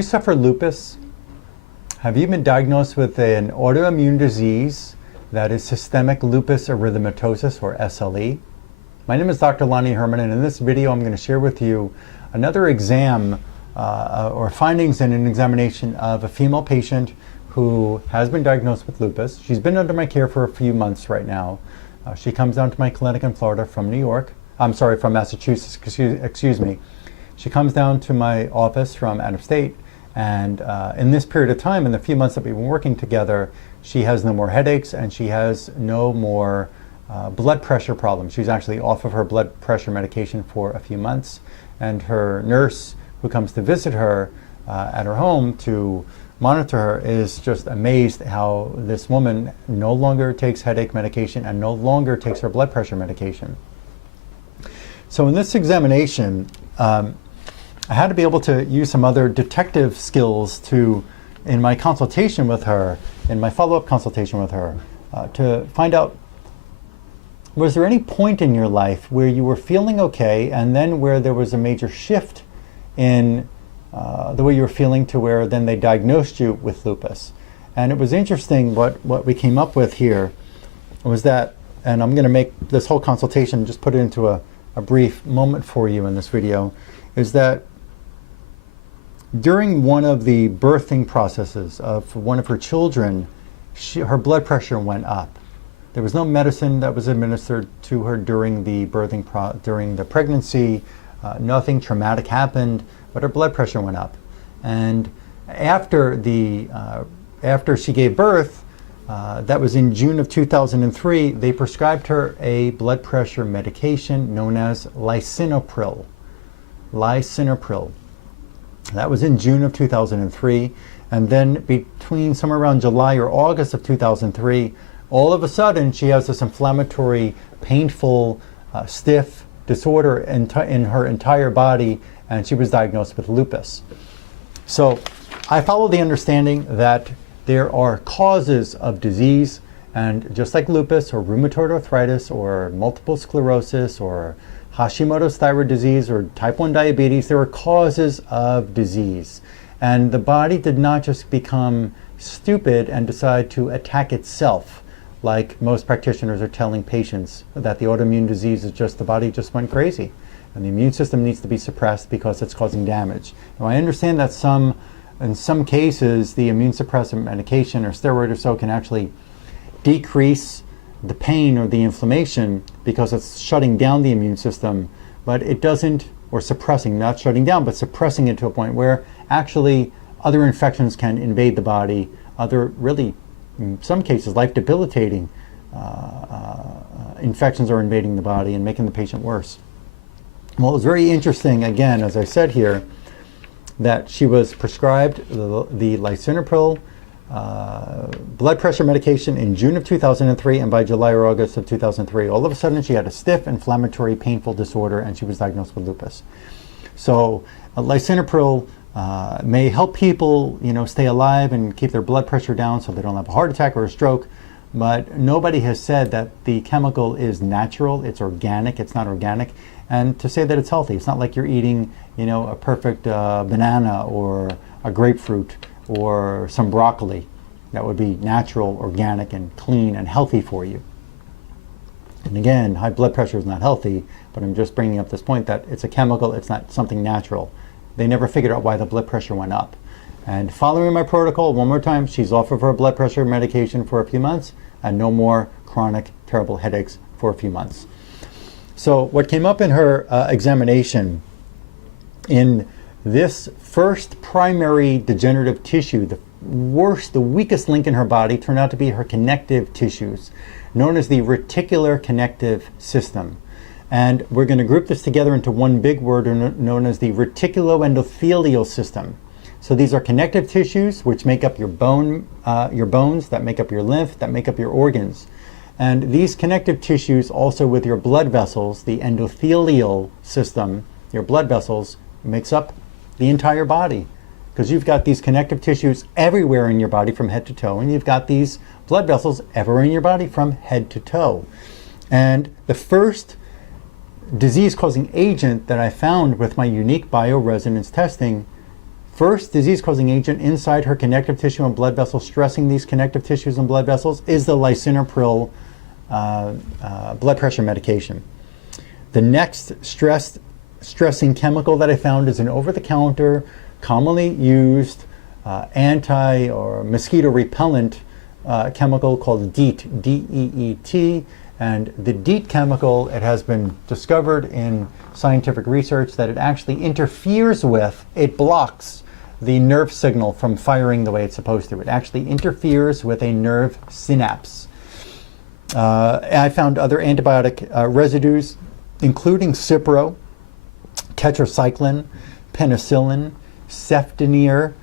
You suffer lupus? Have you been diagnosed with an autoimmune disease that is systemic lupus erythematosus, or SLE? My name is Dr. Lonnie Herman, and in this video I'm going to share with you another exam or findings in an examination of a female patient who has been diagnosed with lupus. She's been under my care for a few months right now. She comes down to my clinic in Florida from from Massachusetts, excuse me. She comes down to my office from out of state, and in this period of time, in the few months that we've been working together, she has no more headaches and she has no more blood pressure problems. She's actually off of her blood pressure medication for a few months, and her nurse who comes to visit her at her home to monitor her is just amazed how this woman no longer takes headache medication and no longer takes her blood pressure medication. So in this examination, I had to be able to use some other detective skills in my consultation with her, in my follow-up consultation with her, to find out, was there any point in your life where you were feeling okay and then where there was a major shift in the way you were feeling to where then they diagnosed you with lupus? And it was interesting what we came up with here was that, and I'm going to make this whole consultation, just put it into a brief moment for you in this video, is that during one of the birthing processes of one of her children, her blood pressure went up. There was no medicine that was administered to her during the during the pregnancy. Nothing traumatic happened, but her blood pressure went up. And after she gave birth, that was in June of 2003, they prescribed her a blood pressure medication known as lisinopril. Lisinopril. That was in June of 2003, and then between somewhere around July or August of 2003, all of a sudden she has this inflammatory, painful, stiff disorder in her entire body, and she was diagnosed with lupus. So I follow the understanding that there are causes of disease, and just like lupus or rheumatoid arthritis or multiple sclerosis or Hashimoto's thyroid disease or type 1 diabetes, there are causes of disease. And the body did not just become stupid and decide to attack itself, like most practitioners are telling patients that the autoimmune disease is just the body just went crazy and the immune system needs to be suppressed because it's causing damage. Now I understand that in some cases the immune suppressant medication or steroid or so can actually decrease the pain or the inflammation because it's shutting down the immune system, but it doesn't, or suppressing, not shutting down, but suppressing it to a point where actually other infections can invade the body, other really, in some cases, life-debilitating infections are invading the body and making the patient worse. Well, it was very interesting, again, as I said here, that she was prescribed the lisinopril blood pressure medication in June of 2003, and by July or August of 2003, all of a sudden she had a stiff, inflammatory, painful disorder, and she was diagnosed with lupus. So lisinopril may help people, stay alive and keep their blood pressure down so they don't have a heart attack or a stroke, but nobody has said that the chemical is natural, it's organic, it's not organic, and to say that it's healthy. It's not like you're eating, a perfect banana or a grapefruit or some broccoli that would be natural, organic, and clean and healthy for you. And again, high blood pressure is not healthy, but I'm just bringing up this point that it's a chemical, it's not something natural. They never figured out why the blood pressure went up. And following my protocol, one more time, she's off of her blood pressure medication for a few months and no more chronic, terrible headaches for a few months. So what came up in her examination, in this first primary degenerative tissue, the weakest link in her body, turned out to be her connective tissues, known as the reticular connective system. And we're going to group this together into one big word known as the reticuloendothelial system. So these are connective tissues which make up your bones, that make up your lymph, that make up your organs. And these connective tissues also with your blood vessels, the endothelial system, your blood vessels, makes up the entire body, because you've got these connective tissues everywhere in your body from head to toe, and you've got these blood vessels everywhere in your body from head to toe. And the first disease-causing agent that I found with my unique bioresonance testing first disease-causing agent inside her connective tissue and blood vessels, stressing these connective tissues and blood vessels, is the lisinopril blood pressure medication. The next stressing chemical that I found is an over-the-counter, commonly used anti or mosquito repellent chemical called DEET, D-E-E-T. And the DEET chemical, it has been discovered in scientific research that it actually interferes with, it blocks the nerve signal from firing the way it's supposed to. It actually interferes with a nerve synapse. I found other antibiotic residues, including Cipro, tetracycline, penicillin, cefdinir,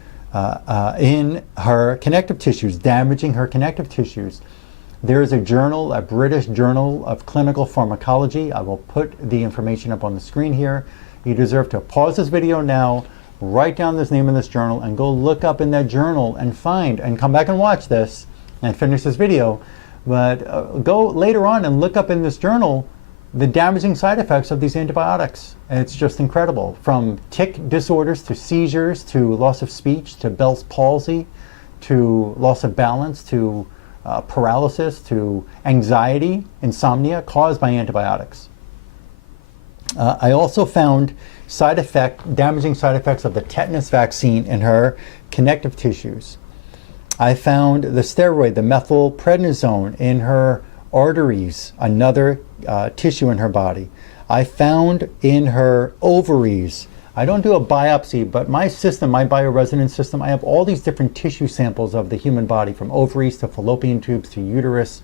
in her connective tissues, damaging her connective tissues. There is a journal, a British Journal of Clinical Pharmacology. I will put the information up on the screen here. You deserve to pause this video now, write down this name of this journal, and go look up in that journal and find, and come back and watch this and finish this video. But go later on and look up in this journal the damaging side effects of these antibiotics. And it's just incredible. From tic disorders to seizures to loss of speech to Bell's palsy to loss of balance to paralysis to anxiety, insomnia caused by antibiotics. I also found damaging side effects of the tetanus vaccine in her connective tissues. I found the steroid, the methylprednisone, in her arteries, another tissue in her body. I found in her ovaries. I don't do a biopsy, but my system, my bioresonance system, I have all these different tissue samples of the human body, from ovaries to fallopian tubes to uterus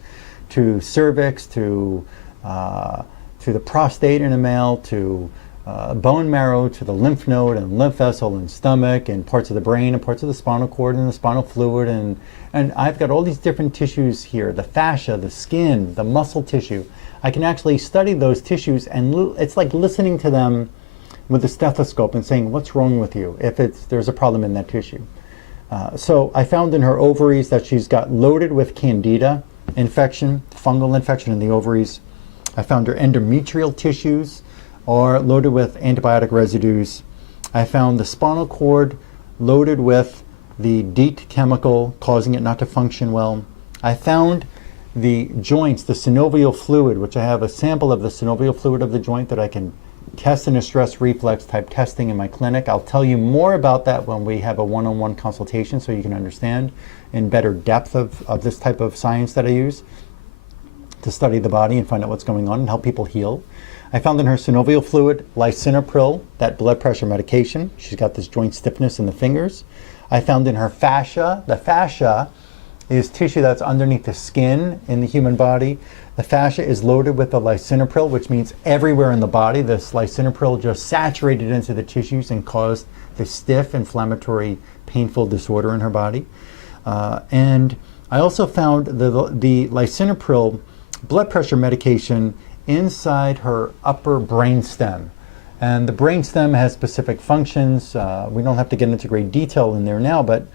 to cervix to the prostate in a male to bone marrow to the lymph node and lymph vessel and stomach and parts of the brain and parts of the spinal cord and the spinal fluid, and I've got all these different tissues here, the fascia, the skin, the muscle tissue. I can actually study those tissues, and it's like listening to them with a stethoscope and saying, what's wrong with you if there's a problem in that tissue. So I found in her ovaries that she's got loaded with candida infection, fungal infection in the ovaries. I found her endometrial tissues are loaded with antibiotic residues. I found the spinal cord loaded with the DEET chemical, causing it not to function well. I found the joints, the synovial fluid, which I have a sample of the synovial fluid of the joint that I can test in a stress reflex type testing in my clinic. I'll tell you more about that when we have a one-on-one consultation, so you can understand in better depth of this type of science that I use to study the body and find out what's going on and help people heal. I found in her synovial fluid lisinopril, that blood pressure medication. She's got this joint stiffness in the fingers. I found in her fascia, the fascia is tissue that's underneath the skin in the human body. The fascia is loaded with the lisinopril, which means everywhere in the body, this lisinopril just saturated into the tissues and caused the stiff, inflammatory, painful disorder in her body. And I also found the lisinopril blood pressure medication inside her upper brainstem. And the brainstem has specific functions. We don't have to get into great detail in there now, but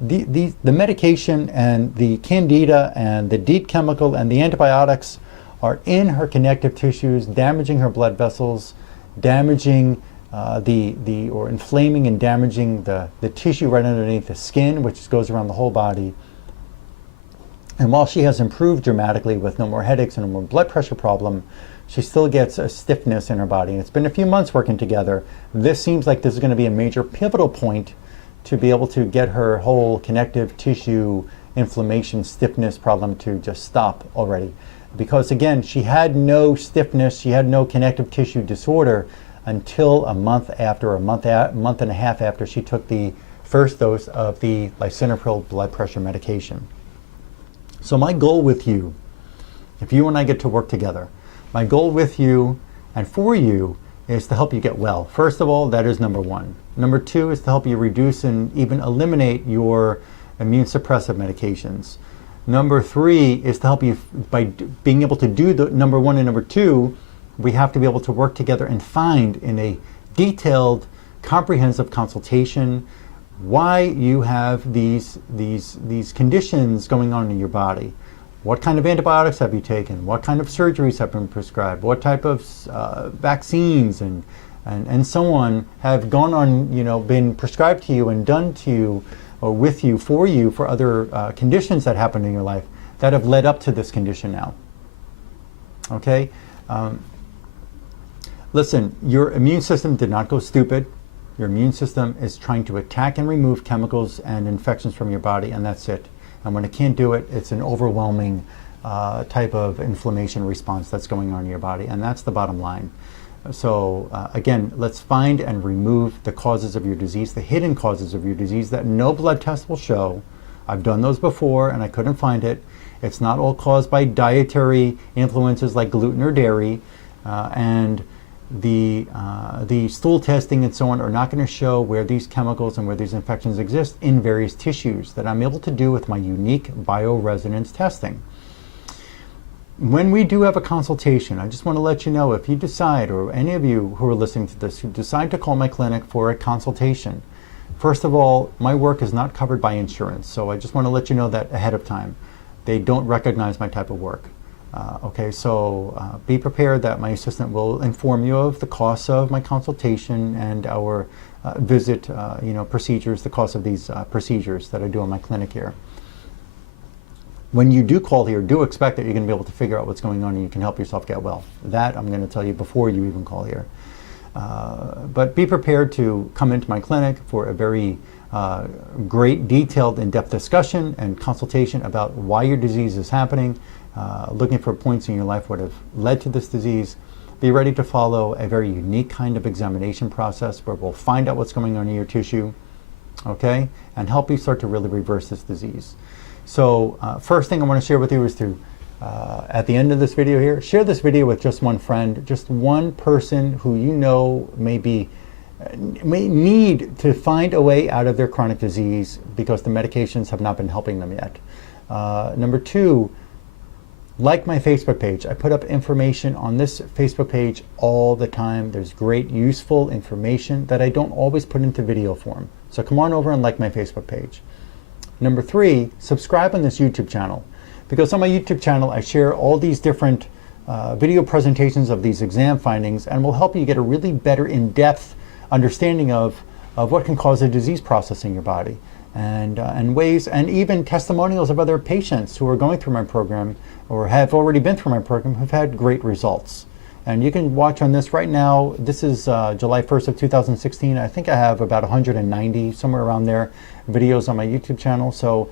the medication and the candida and the DEET chemical and the antibiotics are in her connective tissues, damaging her blood vessels, damaging or inflaming and damaging the tissue right underneath the skin, which goes around the whole body. And while she has improved dramatically with no more headaches and no more blood pressure problem, she still gets a stiffness in her body. And it's been a few months working together. This seems like this is going to be a major pivotal point to be able to get her whole connective tissue inflammation, stiffness problem to just stop already. Because again, she had no stiffness, she had no connective tissue disorder until a month and a half after she took the first dose of the lisinopril blood pressure medication. So my goal with you, if you and I get to work together, my goal with you and for you is to help you get well. First of all, that is number one. Number two is to help you reduce and even eliminate your immune suppressive medications. Number three is to help you by being able to do the number one and number two. We have to be able to work together and find in a detailed, comprehensive consultation why you have these conditions going on in your body. What kind of antibiotics have you taken? What kind of surgeries have been prescribed? What type of vaccines and and so on have gone on, been prescribed to you and done to you or with you for other conditions that happen in your life that have led up to this condition now. Okay? Listen, your immune system did not go stupid. Your immune system is trying to attack and remove chemicals and infections from your body, and that's it. And when it can't do it, it's an overwhelming type of inflammation response that's going on in your body, and that's the bottom line. So again, let's find and remove the causes of your disease, the hidden causes of your disease that no blood test will show. I've done those before and I couldn't find it. It's not all caused by dietary influences like gluten or dairy, and the stool testing and so on are not going to show where these chemicals and where these infections exist in various tissues that I'm able to do with my unique bioresonance testing. When we do have a consultation, I just want to let you know, if you decide, or any of you who are listening to this, who decide to call my clinic for a consultation, first of all, my work is not covered by insurance, so I just want to let you know that ahead of time. They don't recognize my type of work. Okay, so be prepared that my assistant will inform you of the costs of my consultation and our visit, procedures, the cost of these procedures that I do in my clinic here. When you do call here, do expect that you're going to be able to figure out what's going on and you can help yourself get well. That I'm going to tell you before you even call here. But be prepared to come into my clinic for a very great, detailed, in-depth discussion and consultation about why your disease is happening, looking for points in your life what have led to this disease. Be ready to follow a very unique kind of examination process where we'll find out what's going on in your tissue, okay, and help you start to really reverse this disease. So first thing I want to share with you is to, at the end of this video here, share this video with just one friend, just one person who you know may need to find a way out of their chronic disease because the medications have not been helping them yet. Number two, like my Facebook page. I put up information on this Facebook page all the time. There's great, useful information that I don't always put into video form. So come on over and like my Facebook page. Number three, subscribe on this YouTube channel, because on my YouTube channel I share all these different video presentations of these exam findings and will help you get a really better in-depth understanding of what can cause a disease process in your body, and ways, and even testimonials of other patients who are going through my program or have already been through my program who've had great results. And you can watch on this right now. This is July 1st of 2016. I think I have about 190, somewhere around there, videos on my YouTube channel. So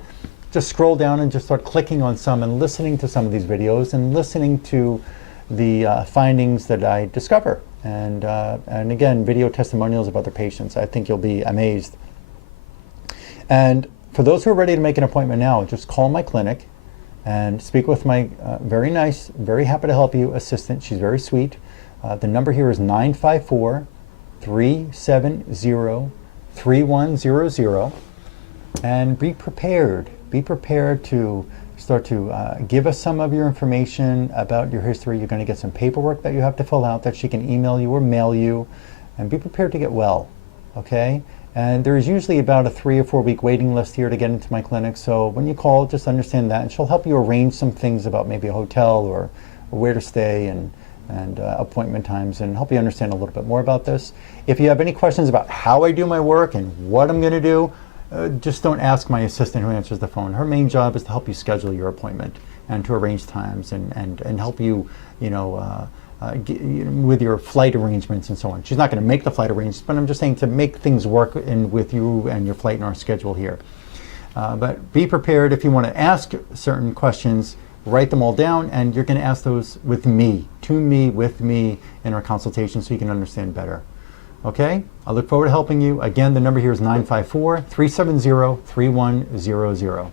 just scroll down and just start clicking on some and listening to some of these videos and listening to the findings that I discover. And again, video testimonials of other patients. I think you'll be amazed. And for those who are ready to make an appointment now, just call my clinic and speak with my very nice, very happy to help you assistant. She's very sweet. The number here is 954-370-3100. And be prepared. Be prepared to start to give us some of your information about your history. You're going to get some paperwork that you have to fill out that she can email you or mail you. And be prepared to get well, okay? And there's usually about a 3 or 4 week waiting list here to get into my clinic. So when you call, just understand that. And she'll help you arrange some things about maybe a hotel or where to stay and appointment times, and help you understand a little bit more about this. If you have any questions about how I do my work and what I'm going to do, just don't ask my assistant who answers the phone. Her main job is to help you schedule your appointment and to arrange times and help you, with your flight arrangements and so on. She's not going to make the flight arrangements, but I'm just saying to make things work with you and your flight and our schedule here. But be prepared. If you want to ask certain questions, write them all down, and you're going to ask those with me, with me in our consultation so you can understand better. Okay? I look forward to helping you. Again, the number here is 954-370-3100.